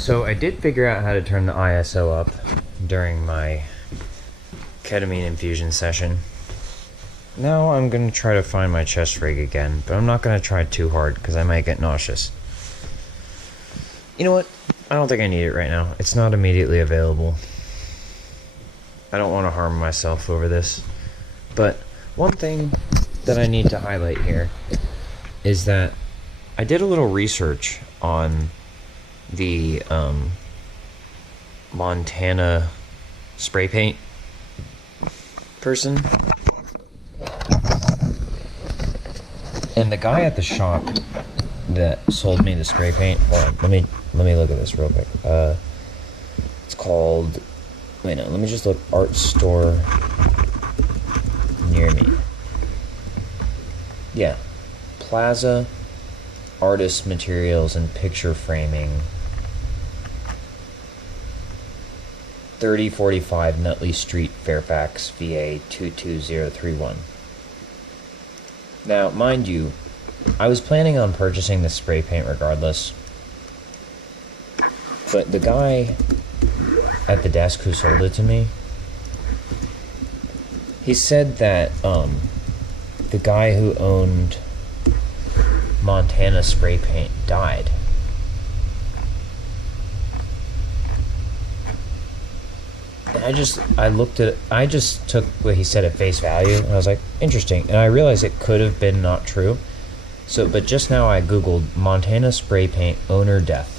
So I did figure out how to turn the ISO up during my ketamine infusion session. Now I'm going to try to find my chest rig again, but I'm not going to try too hard because I might get nauseous. You know what? I don't think I need it right now. It's not immediately available. I don't want to harm myself over this. But one thing that I need to highlight here is that I did a little research on the Montana spray paint person, and the guy at the shop that sold me the spray paint, hold on, let me look at this real quick. It's called, wait, no, let me just look, art store near me. Yeah, Plaza Artist Materials and Picture Framing, 3045 Nutley Street, Fairfax, VA 22031. Now, mind you, I was planning on purchasing the spray paint regardless, but the guy at the desk who sold it to me, he said that the guy who owned Montana spray paint died. And I just took what he said at face value, and I was like, interesting. And I realized it could have been not true. So, but just now I googled Montana spray paint owner death.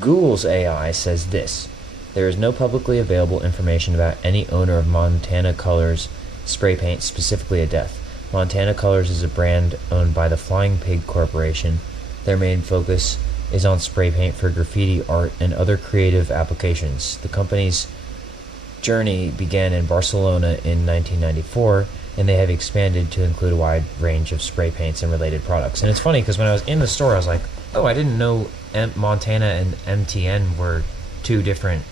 Google's AI says this: there is no publicly available information about any owner of Montana Colors spray paint, specifically a death. Montana Colors is a brand owned by the Flying Pig Corporation. Their main focus is on spray paint for graffiti art and other creative applications. The company's journey began in Barcelona in 1994, and they have expanded to include a wide range of spray paints and related products. And it's funny because when I was in the store, I was like, oh, I didn't know Montana and MTN were two different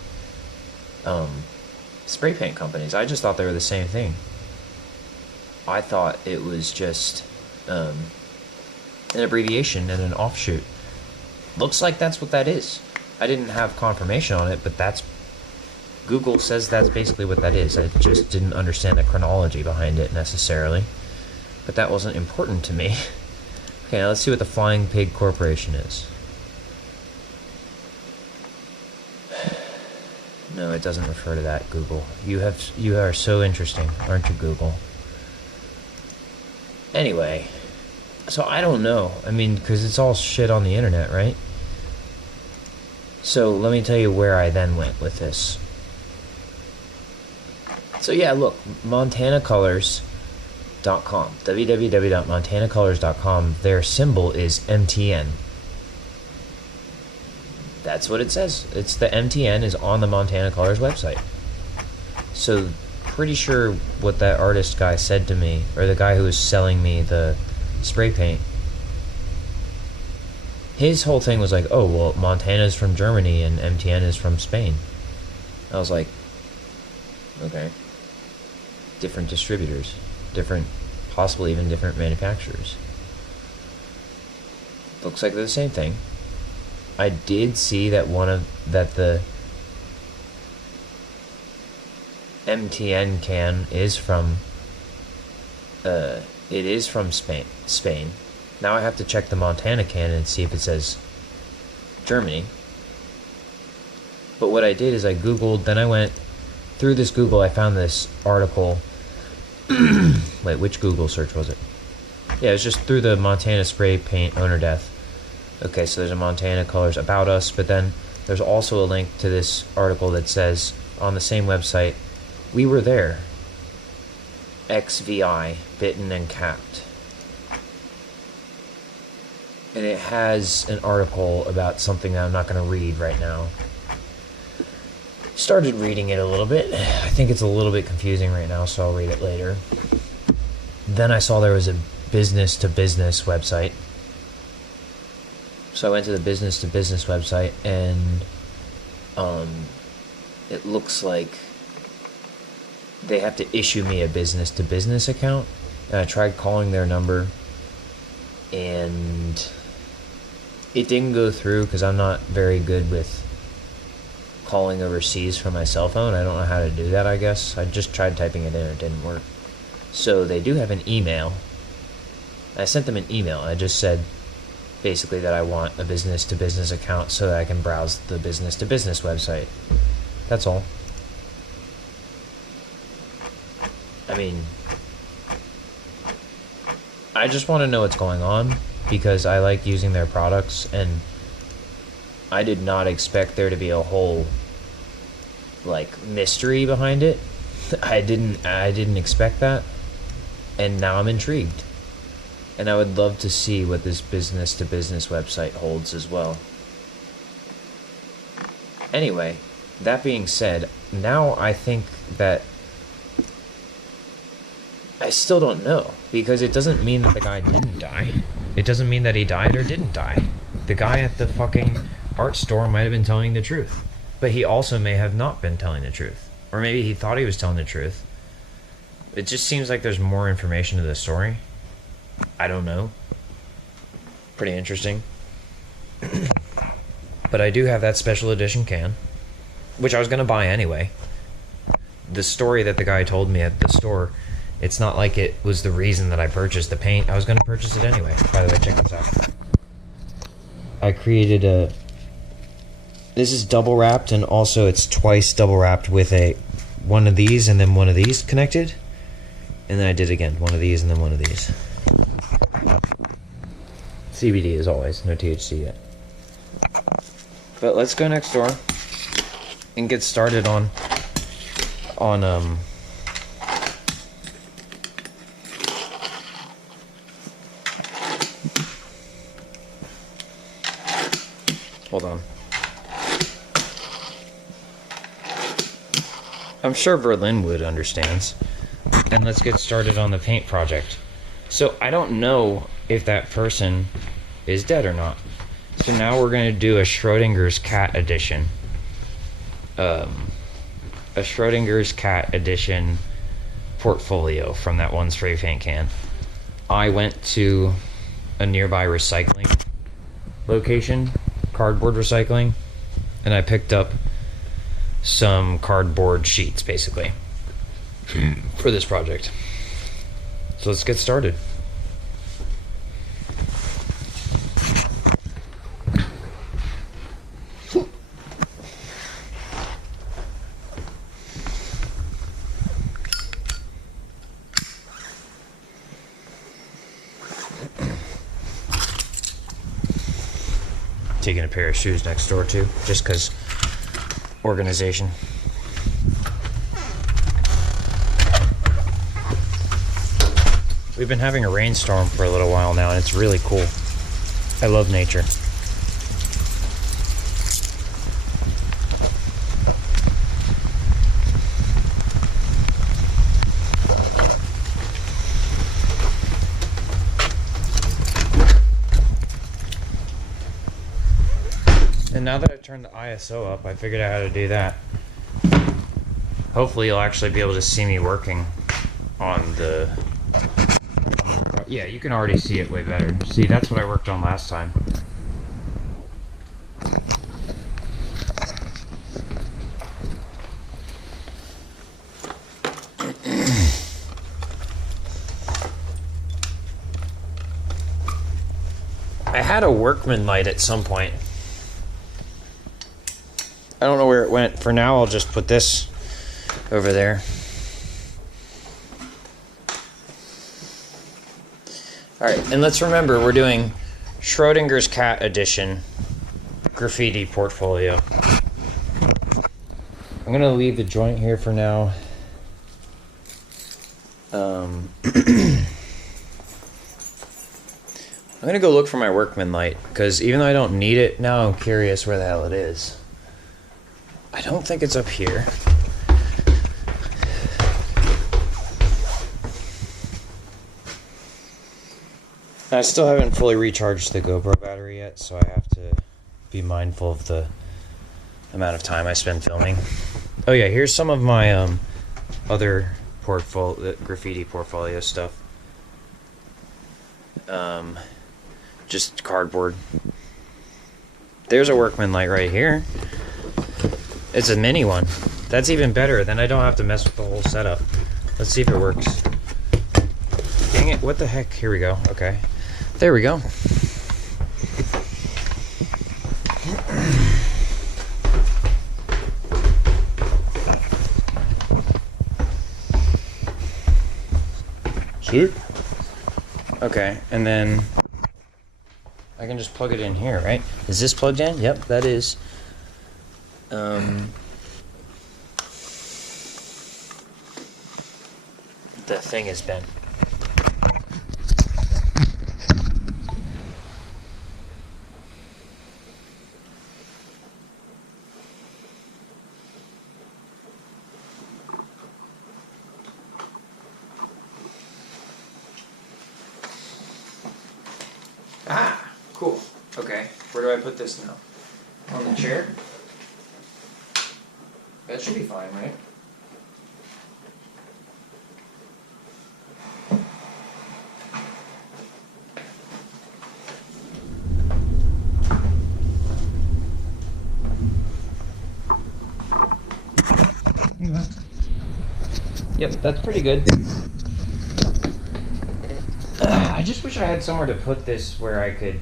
spray paint companies. I just thought they were the same thing. I thought it was just an abbreviation and an offshoot. Looks like that's what that is. I didn't have confirmation on it, but Google says that's basically what that is. I just didn't understand the chronology behind it necessarily, but that wasn't important to me. Okay, now let's see what the Flying Pig Corporation is. No, it doesn't refer to that, Google. You are so interesting, aren't you, Google? Anyway, so I don't know. I mean, because it's all shit on the internet, right? So let me tell you where I then went with this. So yeah, look, MontanaColors.com, www.montanacolors.com, their symbol is MTN. That's what it says. It's the MTN is on the Montana Colors website. So pretty sure what that artist guy said to me, or the guy who was selling me the spray paint, his whole thing was like, oh, well, Montana's from Germany and MTN is from Spain. I was like, okay. Different distributors, possibly even different manufacturers. Looks like they're the same thing. I did see that the MTN can is from Spain. Now I have to check the Montana can and see if it says Germany. But what I did is I googled, then I went through this Google, I found this article. Wait, which Google search was it? Yeah, it was just through the Montana spray paint owner death. Okay, so there's a Montana Colors About Us, but then there's also a link to this article that says on the same website, we were there. XVI, bitten and capped. And it has an article about something that I'm not going to read right now. Started reading it a little bit. I think it's a little bit confusing right now, so I'll read it later. Then I saw there was a business-to-business website. So I went to the business-to-business website, and it looks like they have to issue me a business-to-business account. And I tried calling their number, and it didn't go through because I'm not very good with calling overseas from my cell phone. I don't know how to do that, I guess. I just tried typing it in, it didn't work. So they do have an email. I sent them an email. I just said basically that I want a business-to-business account so that I can browse the business-to-business website. That's all. I mean, I just want to know what's going on because I like using their products, and I did not expect there to be a whole like mystery behind it. I didn't expect that, and now I'm intrigued. And I would love to see what this business-to-business website holds as well. Anyway, that being said, now I think that I still don't know, because it doesn't mean that the guy didn't die. It doesn't mean that he died or didn't die. The guy at the fucking art store might have been telling the truth, but he also may have not been telling the truth. Or maybe he thought he was telling the truth. It just seems like there's more information to the story. I don't know. Pretty interesting. But I do have that special edition can, which I was going to buy anyway. The story that the guy told me at the store, it's not like it was the reason that I purchased the paint. I was going to purchase it anyway. By the way, check this out. I created a... This is double wrapped, and also it's twice double wrapped with one of these and then one of these connected. And then I did again, one of these and then one of these. CBD as always, no THC yet. But let's go next door and get started on hold on. I'm sure Berlinwood understands. And let's get started on the paint project. So I don't know if that person is dead or not. So now we're going to do a Schrodinger's cat edition. A Schrodinger's cat edition portfolio from that one spray paint can. I went to a nearby recycling location, cardboard recycling, and I picked up some cardboard sheets basically for this project. So let's get started. Taking a pair of shoes next door too, just because organization. We've been having a rainstorm for a little while now, and it's really cool. I love nature. And now that I've turned the ISO up, I figured out how to do that. Hopefully you'll actually be able to see me working on the... Yeah, you can already see it way better. See, that's what I worked on last time. I had a workman light at some point. I don't know where it went. For now, I'll just put this over there. Alright, and let's remember, we're doing Schrodinger's Cat Edition graffiti portfolio. I'm going to leave the joint here for now. I'm going to go look for my workman light, because even though I don't need it, now I'm curious where the hell it is. I don't think it's up here. I still haven't fully recharged the GoPro battery yet, so I have to be mindful of the amount of time I spend filming. Oh yeah, here's some of my other graffiti portfolio stuff. Just cardboard. There's a Workman light right here. It's a mini one. That's even better. Then I don't have to mess with the whole setup. Let's see if it works. Dang it, what the heck? Here we go. Okay. There we go. See? Okay, and then I can just plug it in here, right? Is this plugged in? Yep, that is. The thing is bent. Ah, cool. Okay, where do I put this now? On the chair? That should be fine, right? Yep, that's pretty good. I just wish I had somewhere to put this where I could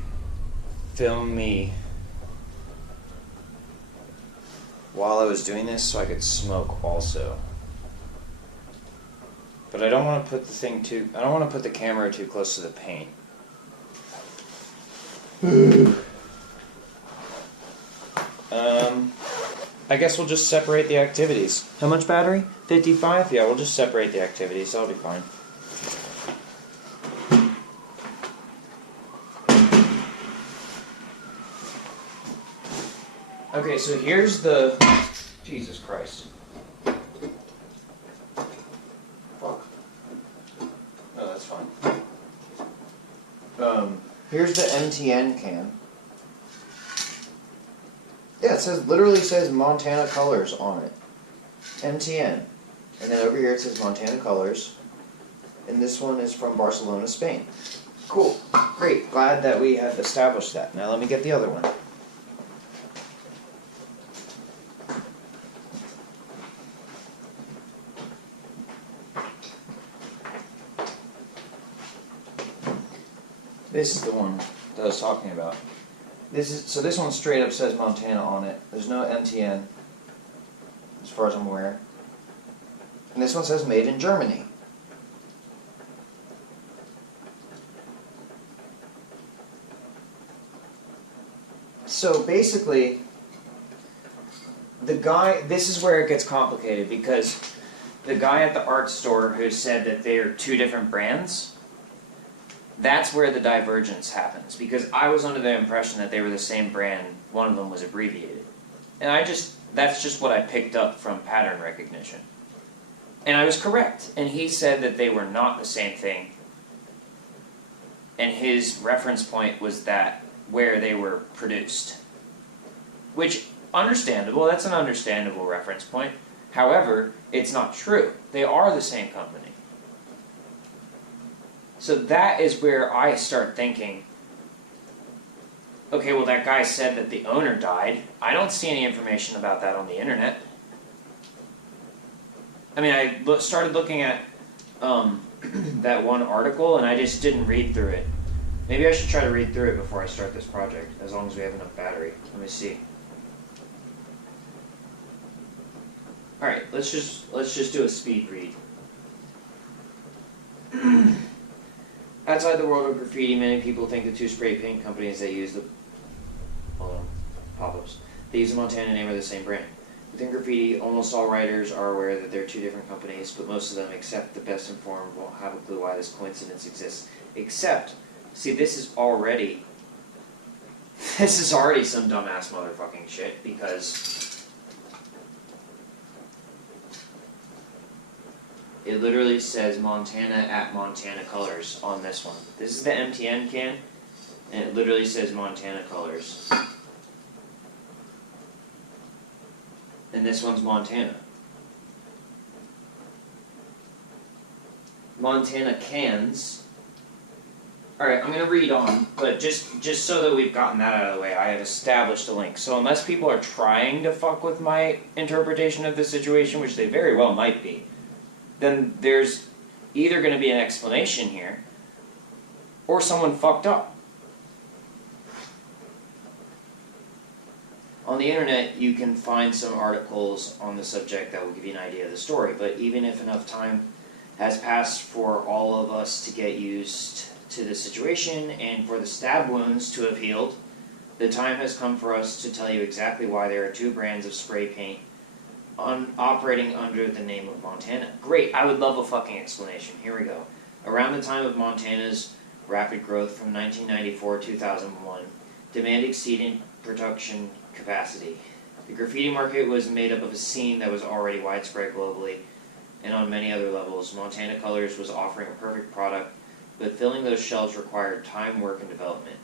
film me while I was doing this so I could smoke also. But I don't want to put I don't want to put the camera too close to the paint. I guess we'll just separate the activities. How much battery? 55? Yeah, we'll just separate the activities. That'll be fine. Okay, so here's the... Jesus Christ. Fuck. No, that's fine. Here's the MTN can. Yeah, it literally says Montana Colors on it. MTN. And then over here it says Montana Colors. And this one is from Barcelona, Spain. Cool. Great. Glad that we have established that. Now let me get the other one. This is the one that I was talking about. This one straight up says Montana on it. There's no MTN, as far as I'm aware. And this one says made in Germany. So basically, this is where it gets complicated, because the guy at the art store who said that they are two different brands, that's where the divergence happens, because I was under the impression that they were the same brand. One of them was abbreviated. And that's just what I picked up from pattern recognition. And I was correct. And he said that they were not the same thing. And his reference point was that where they were produced. Which, understandable, that's an understandable reference point. However, it's not true. They are the same company. So that is where I start thinking, okay, well that guy said that the owner died. I don't see any information about that on the internet. I mean, I started looking at that one article and I just didn't read through it. Maybe I should try to read through it before I start this project, as long as we have enough battery. Let me see. Alright, let's just do a speed read. Outside the world of graffiti, many people think the two spray paint companies that use the pop-ups, they use the Montana name are the same brand. Within graffiti, almost all writers are aware that they're two different companies, but most of them, except the best informed, won't have a clue why this coincidence exists. Except, see, this is already some dumbass motherfucking shit, because it literally says Montana at Montana Colors on this one. This is the MTN can, and it literally says Montana Colors. And this one's Montana. Montana cans Alright, I'm gonna read on, but just so that we've gotten that out of the way, I have established a link. So unless people are trying to fuck with my interpretation of the situation, which they very well might be, then there's either gonna be an explanation here, or someone fucked up. On the internet, you can find some articles on the subject that will give you an idea of the story, but even if enough time has passed for all of us to get used to the situation and for the stab wounds to have healed, the time has come for us to tell you exactly why there are two brands of spray paint operating under the name of Montana. Great, I would love a fucking explanation. Here we go. Around the time of Montana's rapid growth from 1994 to 2001, demand exceeded production capacity. The graffiti market was made up of a scene that was already widespread globally, and on many other levels. Montana Colors was offering a perfect product, but filling those shelves required time, work, and development.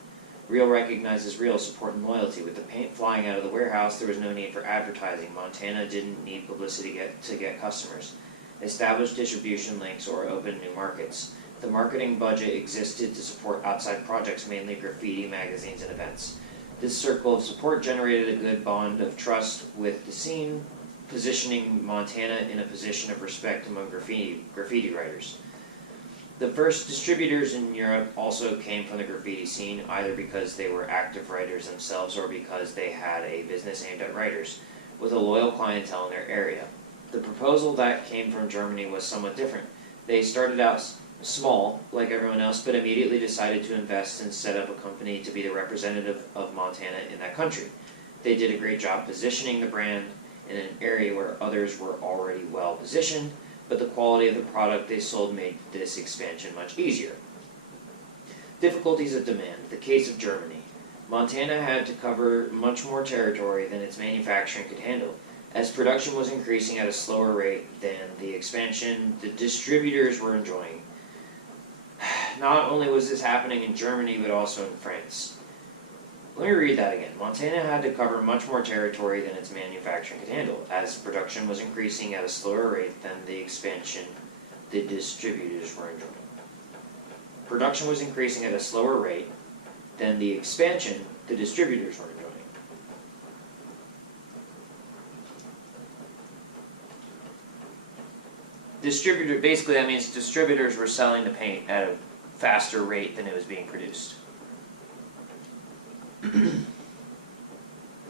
Real recognizes real support and loyalty. With the paint flying out of the warehouse, there was no need for advertising. Montana didn't need publicity to get customers, establish distribution links, or open new markets. The marketing budget existed to support outside projects, mainly graffiti, magazines, and events. This circle of support generated a good bond of trust with the scene, positioning Montana in a position of respect among graffiti writers. The first distributors in Europe also came from the graffiti scene, either because they were active writers themselves or because they had a business aimed at writers, with a loyal clientele in their area. The proposal that came from Germany was somewhat different. They started out small, like everyone else, but immediately decided to invest and set up a company to be the representative of Montana in that country. They did a great job positioning the brand in an area where others were already well positioned, but the quality of the product they sold made this expansion much easier. Difficulties of demand. The case of Germany. Montana had to cover much more territory than its manufacturing could handle. As production was increasing at a slower rate than the expansion the distributors were enjoying. Not only was this happening in Germany, but also in France. Let me read that again. Montana had to cover much more territory than its manufacturing could handle, as production was increasing at a slower rate than the expansion the distributors were enjoying. Production was increasing at a slower rate than the expansion the distributors were enjoying. Basically that means distributors were selling the paint at a faster rate than it was being produced.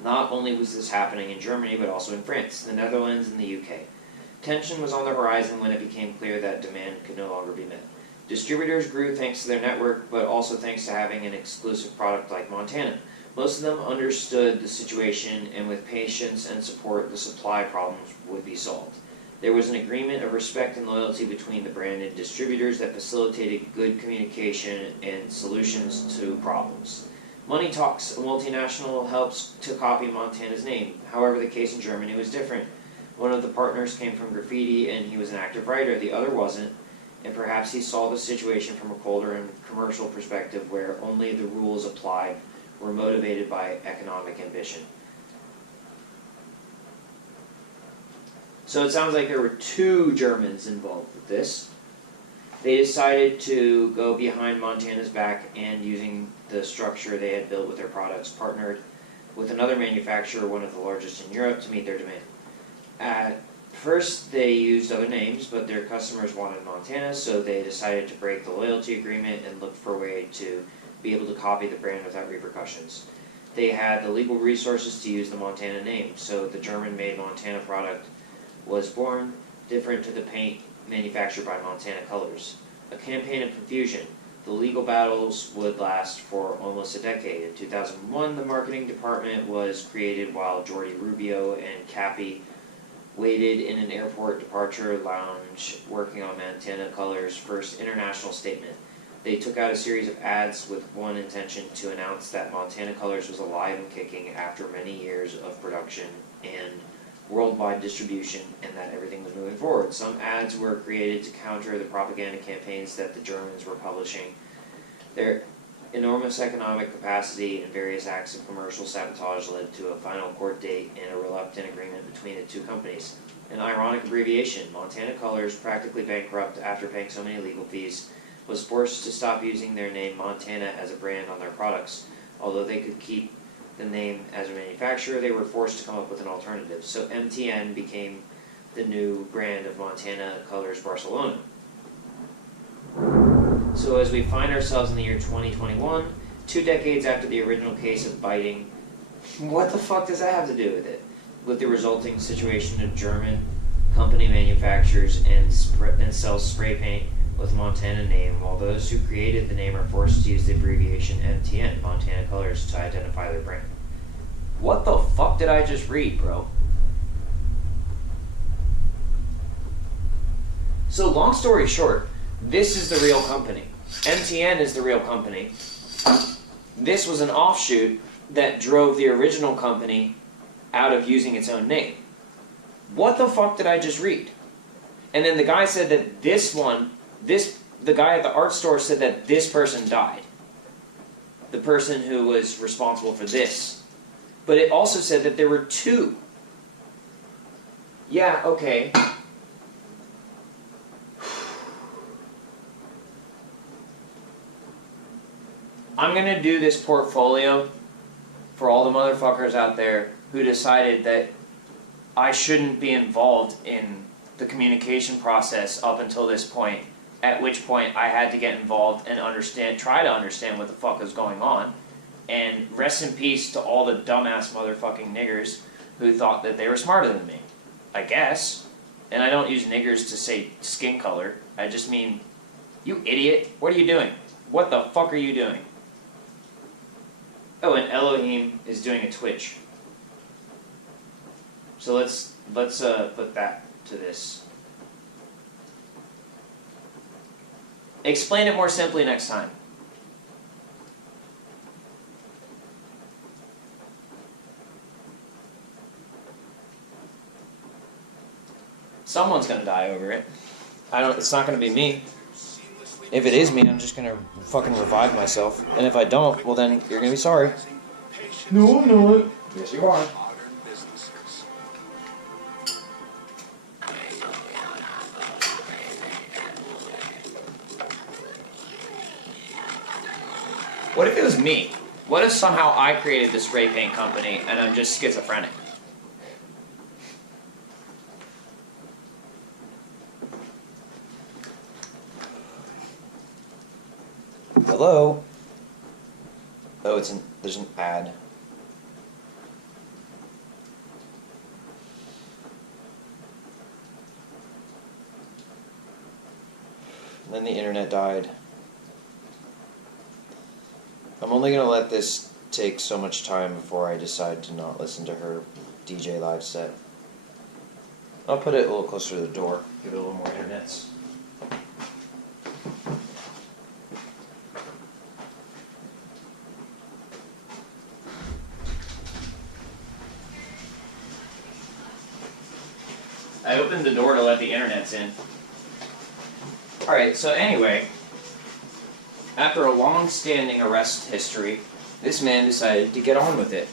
Not only was this happening in Germany, but also in France, the Netherlands, and the UK. Tension was on the horizon when it became clear that demand could no longer be met. Distributors grew thanks to their network, but also thanks to having an exclusive product like Montana. Most of them understood the situation, and with patience and support, the supply problems would be solved. There was an agreement of respect and loyalty between the brand and distributors that facilitated good communication and solutions to problems. Money talks. A multinational helps to copy Montana's name. However, the case in Germany was different. One of the partners came from graffiti and he was an active writer, the other wasn't, and perhaps he saw the situation from a colder and commercial perspective where only the rules applied were motivated by economic ambition. So it sounds like there were two Germans involved with this. They decided to go behind Montana's back and, using the structure they had built with their products, partnered with another manufacturer, one of the largest in Europe, to meet their demand. At first, they used other names, but their customers wanted Montana, so they decided to break the loyalty agreement and look for a way to be able to copy the brand without repercussions. They had the legal resources to use the Montana name, so the German-made Montana product was born, different to the paint manufactured by Montana Colors. A campaign of confusion. The legal battles would last for almost a decade. In 2001, the marketing department was created while Jordi Rubio and Cappy waited in an airport departure lounge working on Montana Colors' first international statement. They took out a series of ads with one intention to announce that Montana Colors was alive and kicking after many years of production and worldwide distribution, and that everything was moving forward. Some ads were created to counter the propaganda campaigns that the Germans were publishing. Their enormous economic capacity and various acts of commercial sabotage led to a final court date and a reluctant agreement between the two companies. An ironic abbreviation, Montana Colors, practically bankrupt after paying so many legal fees. was forced to stop using their name Montana as a brand on their products. Although they could keep the name as a manufacturer, they were forced to come up with an alternative. So MTN became the new brand of Montana Colors Barcelona. So as we find ourselves in the year 2021, 2 decades after the original case of biting, what the fuck does that have to do with it? With the resulting situation of German company manufactures and sells spray paint with Montana name, while those who created the name are forced to use the abbreviation MTN, Montana Colors, to identify their brand. What the fuck did I just read, bro? So long story short, this is the real company. MTN is the real company. This was an offshoot that drove the original company out of using its own name. What the fuck did I just read? And then the guy said that the guy at the art store said that this person died. The person who was responsible for this. But it also said that there were 2. Yeah, okay. I'm going to do this portfolio for all the motherfuckers out there who decided that I shouldn't be involved in the communication process up until this point, at which point I had to get involved and try to understand what the fuck is going on. And rest in peace to all the dumbass motherfucking niggers who thought that they were smarter than me. I guess. And I don't use niggers to say skin color. I just mean, you idiot, what are you doing? What the fuck are you doing? Oh, and Elohim is doing a Twitch. So let's put that to this. Explain it more simply next time. Someone's gonna die over it. It's not gonna be me. If it is me, I'm just gonna fucking revive myself. And if I don't, well then, you're gonna be sorry. No, I'm not. Yes, you are. What if it was me? What if somehow I created the spray paint company and I'm just schizophrenic? Hello? Oh, there's an ad. And then the internet died. I'm only going to let this take so much time before I decide to not listen to her DJ live set. I'll put it a little closer to the door, give it a little more internets. I opened the door to let the internets in. Alright, so anyway, after a long-standing arrest history, this man decided to get on with it.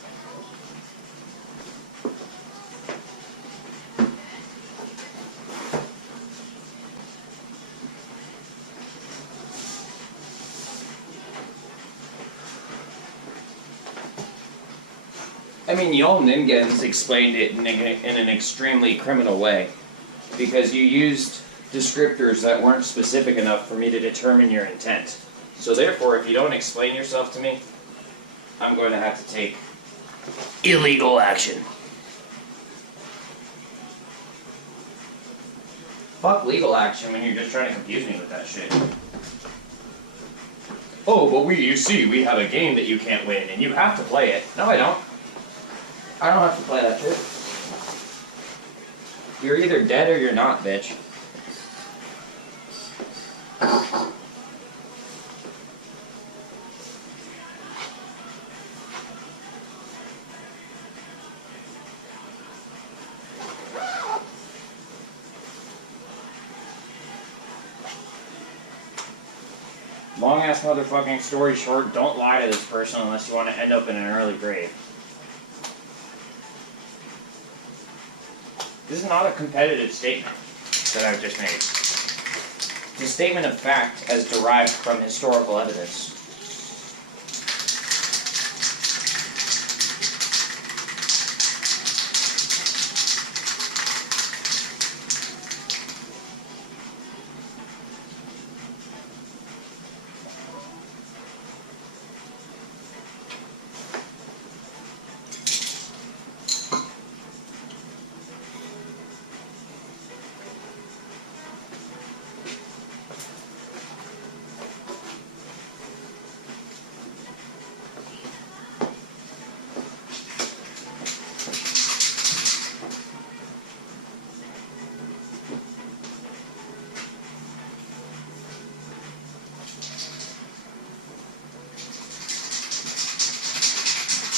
I mean, y'all Nimgens explained it in an extremely criminal way, because you used descriptors that weren't specific enough for me to determine your intent. So therefore, if you don't explain yourself to me, I'm going to have to take illegal action. Fuck legal action when you're just trying to confuse me with that shit. Oh, but you see, we have a game that you can't win, and you have to play it. No, I don't. I don't have to play that shit. You're either dead or you're not, bitch. Long ass motherfucking story short, don't lie to this person unless you want to end up in an early grave. This is not a competitive statement that I've just made. It's a statement of fact as derived from historical evidence.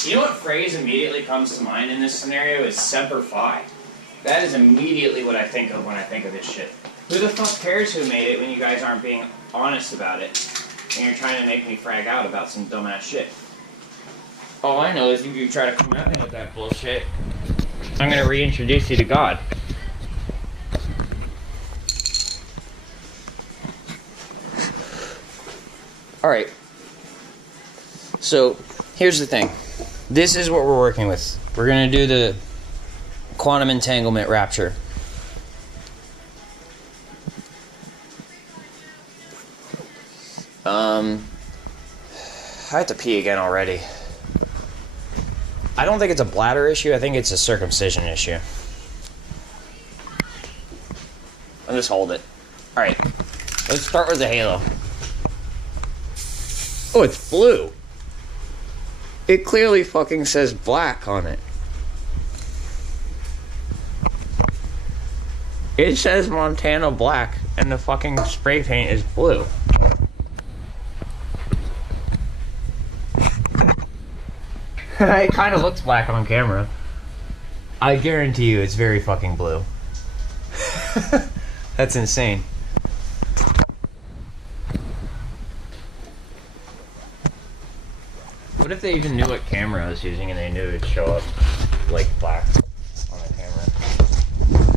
You know what phrase immediately comes to mind in this scenario is Semper Fi. That is immediately what I think of when I think of this shit. Who the fuck cares who made it when you guys aren't being honest about it and you're trying to make me frag out about some dumbass shit? All I know is if you try to come at me with that bullshit, I'm gonna reintroduce you to God. Alright. So, here's the thing. This is what we're working with. We're going to do the quantum entanglement rapture. I have to pee again already. I don't think it's a bladder issue. I think it's a circumcision issue. I'll just hold it. Alright. Let's start with the halo. Oh, it's blue. It clearly fucking says black on it. It says Montana black, and the fucking spray paint is blue. It kind of looks black on camera. I guarantee you it's very fucking blue. That's insane. What if they even knew what camera I was using and they knew it'd show up like black on the camera?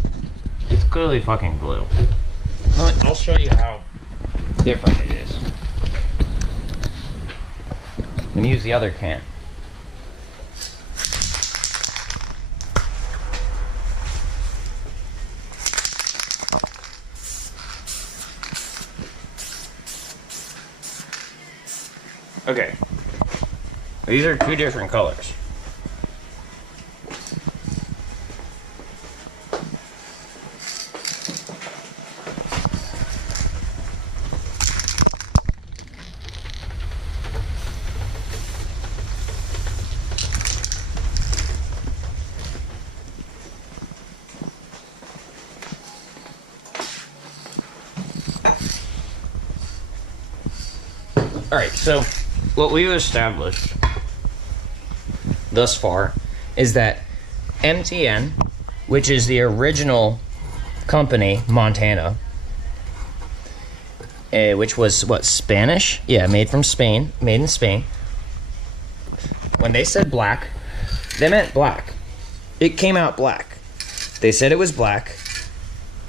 It's clearly fucking blue. I'll show you how different it is. I'm gonna use the other can. Okay. These are two different colors. Alright, so what we've established thus far is that MTN, which is the original company, Montana, which was what, Spanish? Yeah, made in Spain. When they said black, they meant black. It came out black. They said it was black,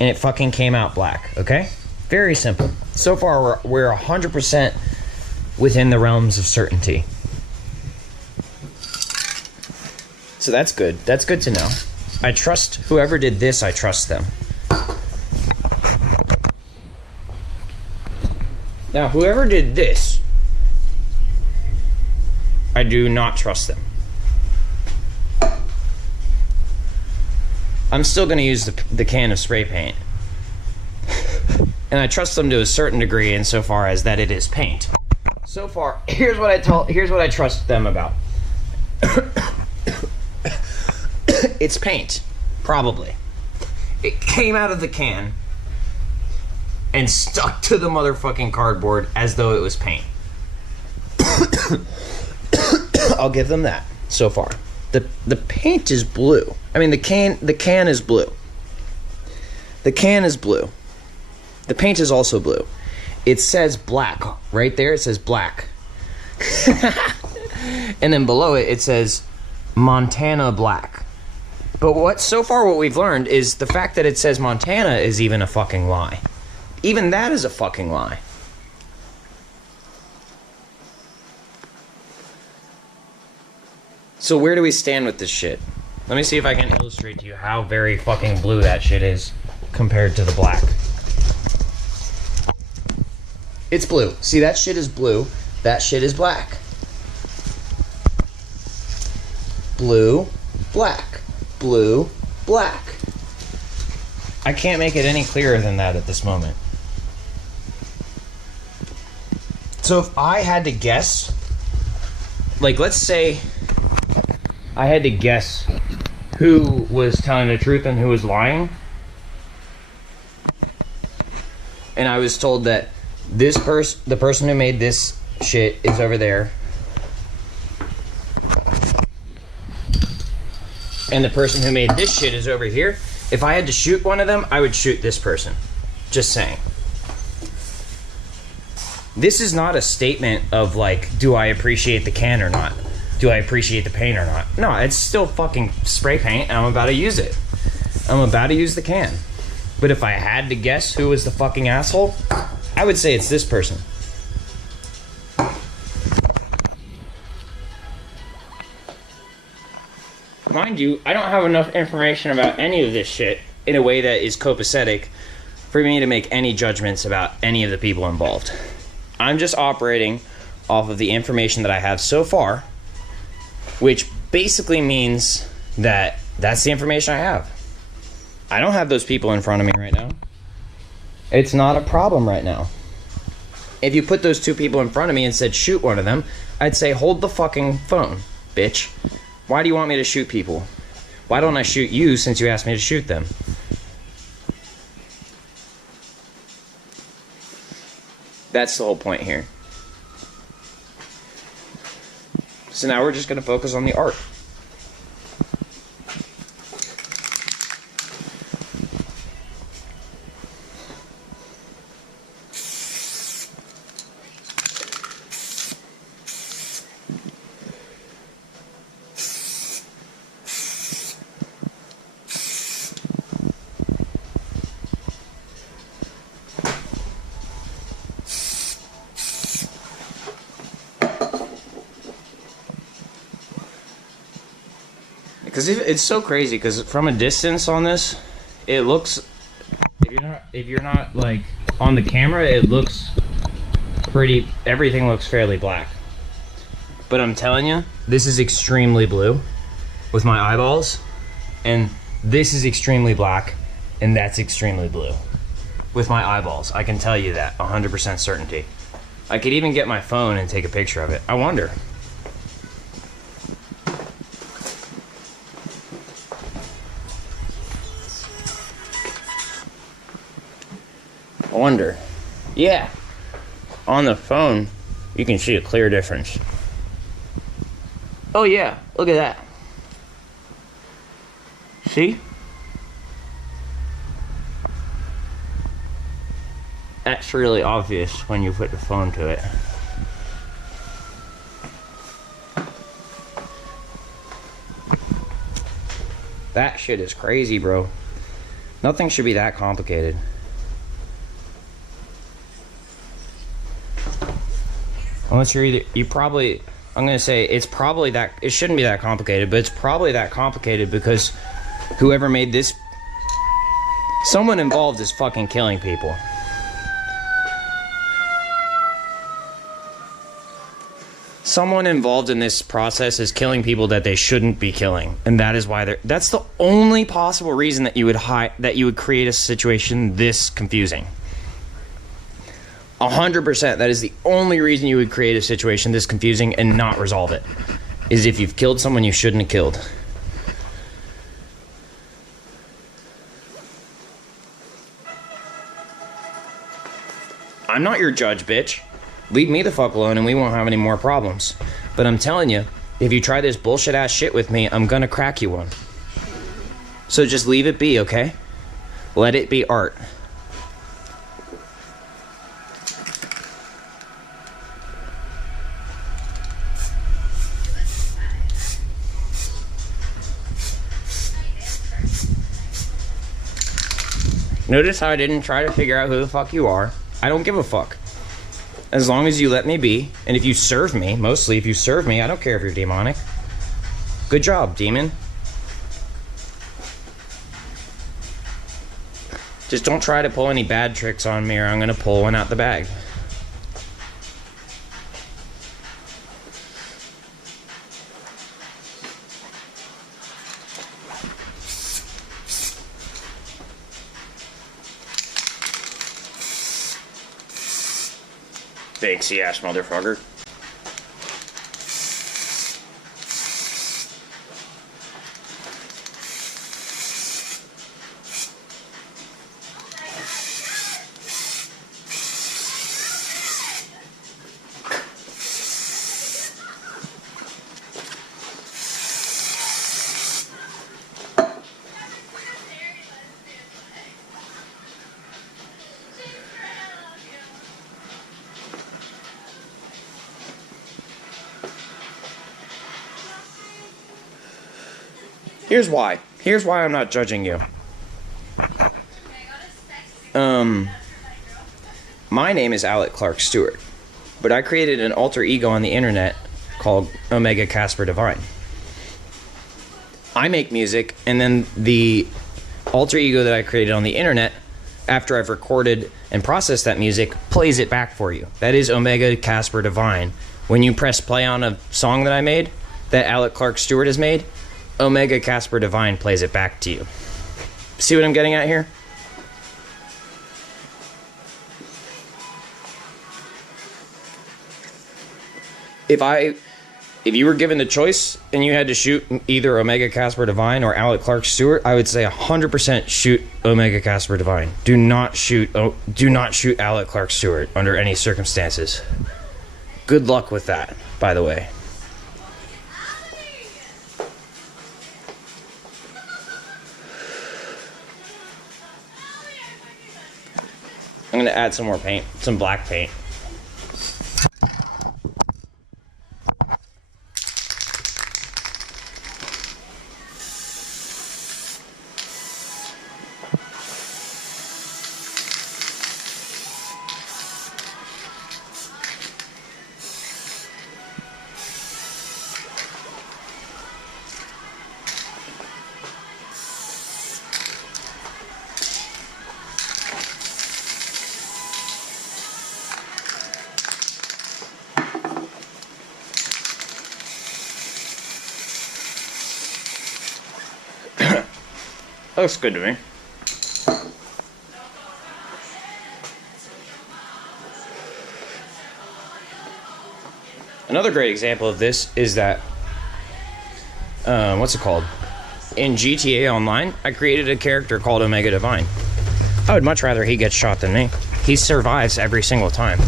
and it fucking came out black, okay? Very simple. So far, we're 100% within the realms of certainty. So that's good. That's good to know. I trust whoever did this, I trust them. Now, whoever did this, I do not trust them. I'm still going to use the can of spray paint. And I trust them to a certain degree insofar as that it is paint. So far, here's what I trust them about. It's paint, probably. It came out of the can and stuck to the motherfucking cardboard as though it was paint. I'll give them that so far. The paint is blue. I mean, the can is blue. The can is blue. The paint is also blue. It says black right there. It says black. And then below it, it says Montana black. But what we've learned is the fact that it says Montana is even a fucking lie. Even that is a fucking lie. So where do we stand with this shit? Let me see if I can illustrate to you how very fucking blue that shit is compared to the black. It's blue. See, that shit is blue. That shit is black. Blue, black. Blue, black. I can't make it any clearer than that at this moment. So if I had to guess, like, let's say I had to guess who was telling the truth and who was lying, and I was told that the person who made this shit is over there, and the person who made this shit is over here, if I had to shoot one of them, I would shoot this person. Just saying. This is not a statement of, like, do I appreciate the can or not? Do I appreciate the paint or not? No, it's still fucking spray paint, and I'm about to use it. I'm about to use the can. But if I had to guess who was the fucking asshole, I would say it's this person. Mind you, I don't have enough information about any of this shit in a way that is copacetic for me to make any judgments about any of the people involved. I'm just operating off of the information that I have so far, which basically means that that's the information I have. I don't have those people in front of me right now. It's not a problem right now. If you put those two people in front of me and said shoot one of them, I'd say hold the fucking phone, bitch. Why do you want me to shoot people? Why don't I shoot you since you asked me to shoot them? That's the whole point here. So now we're just going to focus on the art. Because it's so crazy, because from a distance on this, it looks, if you're not like on the camera, it looks pretty, everything looks fairly black. But I'm telling you, this is extremely blue with my eyeballs, and this is extremely black, and that's extremely blue with my eyeballs. I can tell you that 100% certainty. I could even get my phone and take a picture of it. I wonder. Yeah, on the phone you can see a clear difference. Oh yeah, look at that. See? That's really obvious when you put the phone to it. That shit is crazy, bro. Nothing should be that complicated. Unless you probably, I'm gonna say it's probably that, it shouldn't be that complicated, but it's probably that complicated because whoever made this, someone involved is fucking killing people. Someone involved in this process is killing people that they shouldn't be killing, and that is why that's the only possible reason that you would create a situation this confusing. 100%, that is the only reason you would create a situation this confusing and not resolve it, is if you've killed someone you shouldn't have killed. I'm not your judge, bitch. Leave me the fuck alone and we won't have any more problems. But I'm telling you, if you try this bullshit ass shit with me, I'm gonna crack you one. So just leave it be, okay? Let it be art. Notice how I didn't try to figure out who the fuck you are. I don't give a fuck. As long as you let me be, and if you serve me, mostly if you serve me, I don't care if you're demonic. Good job, demon. Just don't try to pull any bad tricks on me or I'm gonna pull one out the bag. Thanks, ass motherfucker. Here's why I'm not judging you. My name is Alec Clark Stewart, but I created an alter ego on the internet called Omega Casper Divine. I make music, and then the alter ego that I created on the internet, after I've recorded and processed that music, plays it back for you. That is Omega Casper Divine. When you press play on a song that I made, that Alec Clark Stewart has made, Omega Casper Divine plays it back to you. See what I'm getting at here? If you were given the choice and you had to shoot either Omega Casper Divine or Alec Clark Stewart, I would say 100% shoot Omega Casper Divine. Do not shoot Alec Clark Stewart under any circumstances. Good luck with that, by the way. I'm going to add some more paint, some black paint. Looks good to me. Another great example of this is that, what's it called? In GTA Online, I created a character called Omega Divine. I would much rather he gets shot than me. He survives every single time.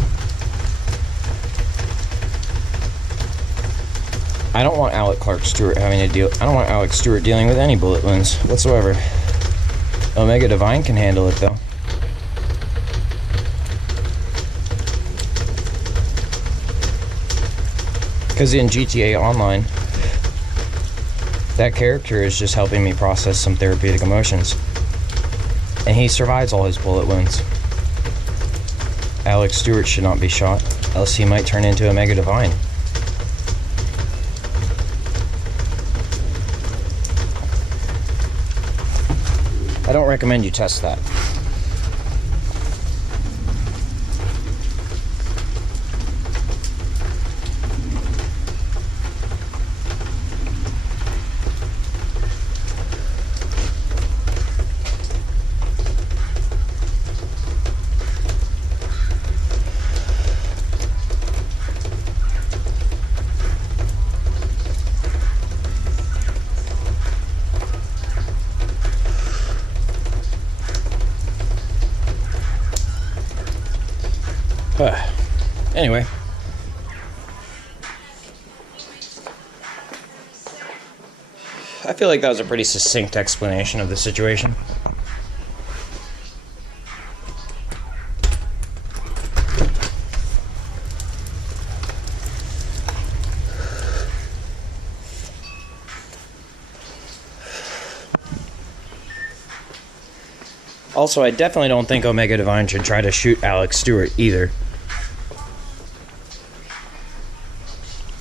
I don't want Alec Clark Stewart having to deal. I don't want Alec Stewart dealing with any bullet wounds whatsoever. Omega Divine can handle it though. Because in GTA Online, that character is just helping me process some therapeutic emotions. And he survives all his bullet wounds. Alec Stewart should not be shot, else he might turn into Omega Divine. I don't recommend you test that. Anyway. I feel like that was a pretty succinct explanation of the situation. Also, I definitely don't think Omega Divine should try to shoot Alex Stewart either.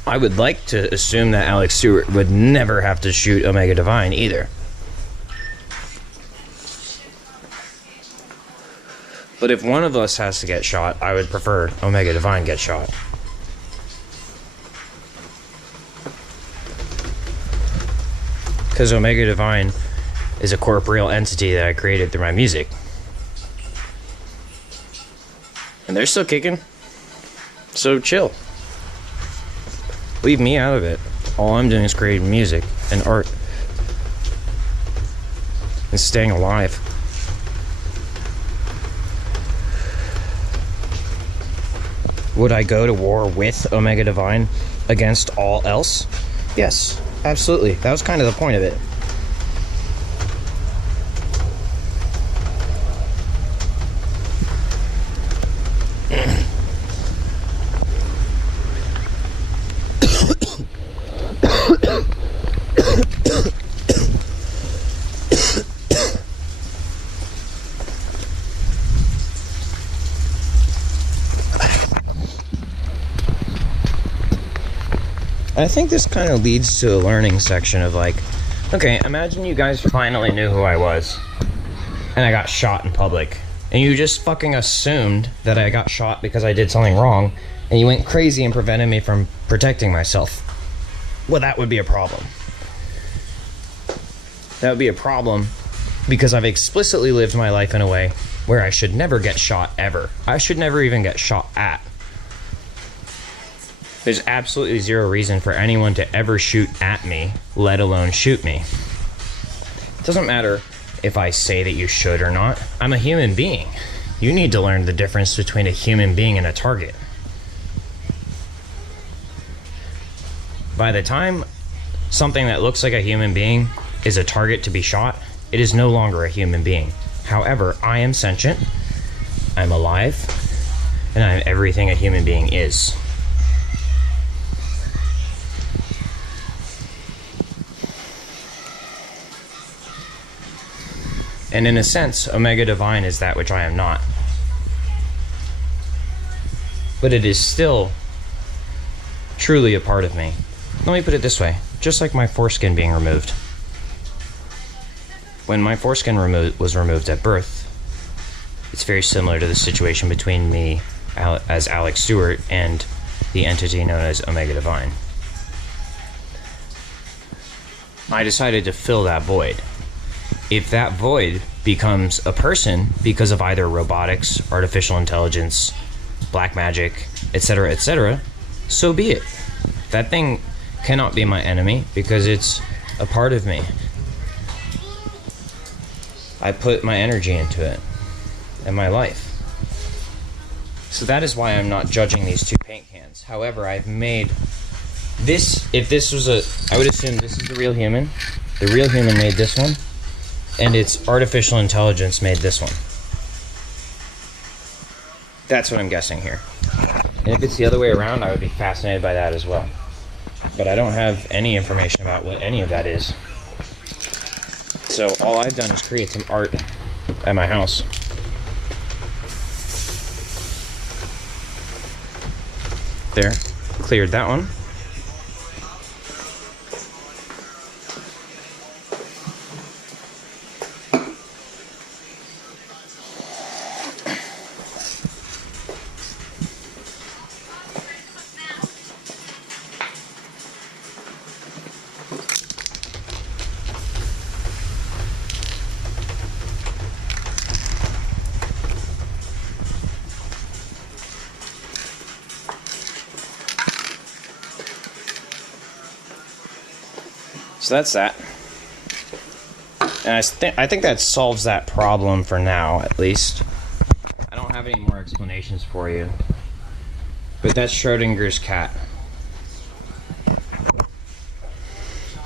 I would like to assume that Alex Stewart would never have to shoot Omega Divine either. But if one of us has to get shot, I would prefer Omega Divine get shot. Because Omega Divine is a corporeal entity that I created through my music. And they're still kicking. So chill. Leave me out of it. All I'm doing is creating music and art. And staying alive. Would I go to war with Omega Divine against all else? Yes, absolutely. That was kind of the point of it. I think this kind of leads to a learning section of like, okay, imagine you guys finally knew who I was, and I got shot in public, and you just fucking assumed that I got shot because I did something wrong, and you went crazy and prevented me from protecting myself. Well, that would be a problem. That would be a problem because I've explicitly lived my life in a way where I should never get shot ever. I should never even get shot at. There's absolutely zero reason for anyone to ever shoot at me, let alone shoot me. It doesn't matter if I say that you should or not. I'm a human being. You need to learn the difference between a human being and a target. By the time something that looks like a human being is a target to be shot, it is no longer a human being. However, I am sentient, I'm alive, and I'm everything a human being is. And in a sense, Omega Divine is that which I am not. But it is still truly a part of me. Let me put it this way, just like my foreskin being removed. When my foreskin was removed at birth, it's very similar to the situation between me as Alex Stewart and the entity known as Omega Divine. I decided to fill that void. If that void becomes a person because of either robotics, artificial intelligence, black magic, etc., so be it. That thing cannot be my enemy because it's a part of me. I put my energy into it and my life. So that is why I'm not judging these two paint cans. However, I've made this, if this was I would assume this is the real human. The real human made this one. And its artificial intelligence made this one. That's what I'm guessing here. And if it's the other way around, I would be fascinated by that as well. But I don't have any information about what any of that is. So all I've done is create some art at my house. There, cleared that one. So that's that. And I think that solves that problem for now, at least. I don't have any more explanations for you. But that's Schrodinger's cat.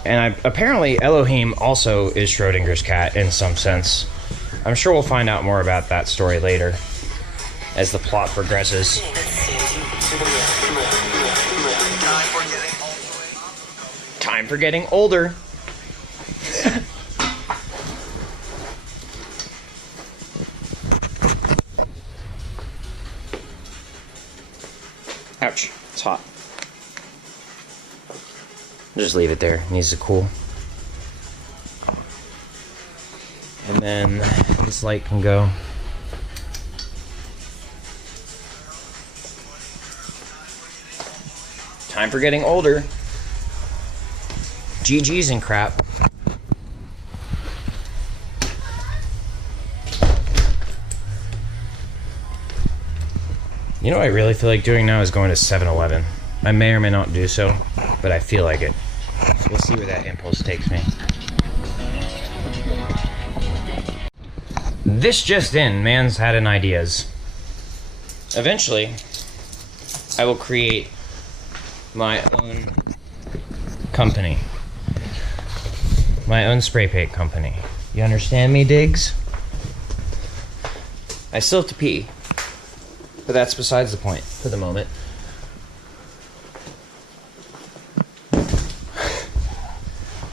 And apparently Elohim also is Schrodinger's cat in some sense. I'm sure we'll find out more about that story later as the plot progresses. Time for getting older. Just leave it there. It needs to cool. And then this light can go. Time for getting older. GG's and crap. You know what I really feel like doing now is going to 7-Eleven. I may or may not do so, but I feel like it. We'll see where that impulse takes me. This just in, man's had an ideas. Eventually, I will create my own company. My own spray paint company. You understand me, Diggs? I still have to pee. But that's besides the point for the moment.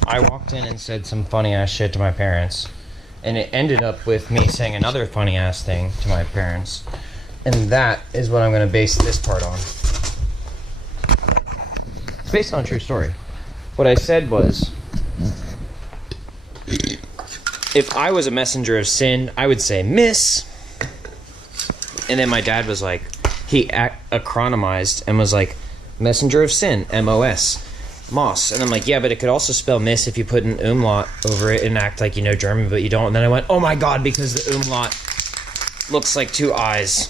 I walked in and said some funny ass shit to my parents. And it ended up with me saying another funny ass thing to my parents. And that is what I'm going to base this part on. It's based on a true story. What I said was, if I was a messenger of sin, I would say, Miss. And then my dad was like, he acronymized and was like, messenger of sin, M-O-S, Moss. And I'm like, yeah, but it could also spell miss if you put an umlaut over it and act like you know German, but you don't. And then I went, oh my God, because the umlaut looks like two eyes.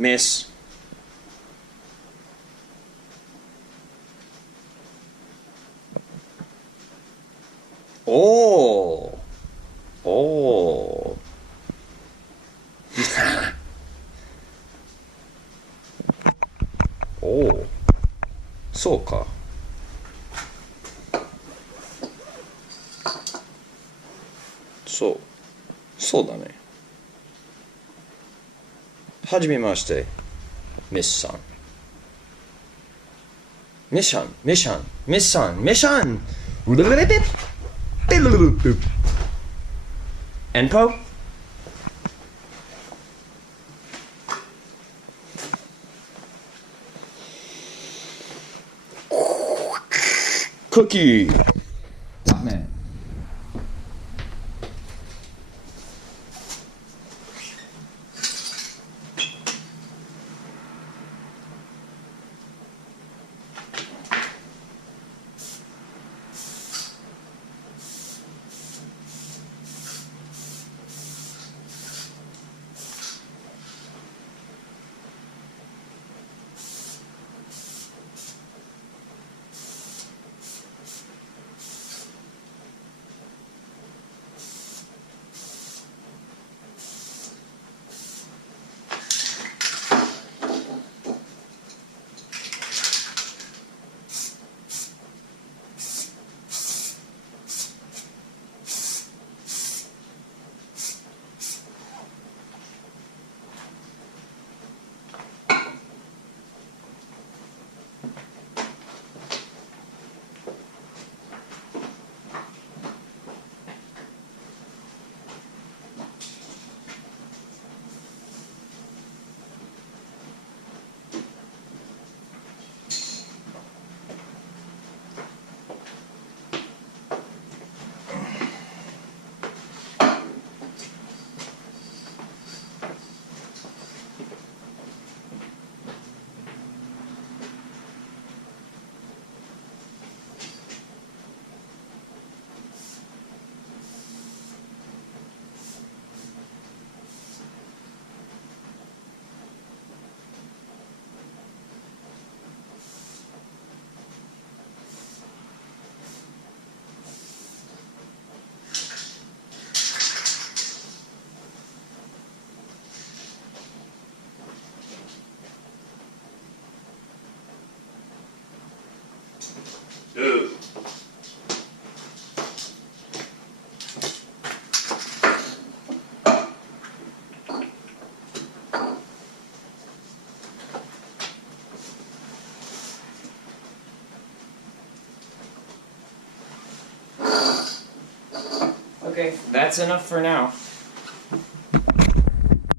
Miss. Oh. Oh. Oh. そうか。そうだね。はじめまして、ミスさん。ミシャン、ミシャン、ミスさん、ミシャン。エンポクッキー。ダメ。Okay, that's enough for now.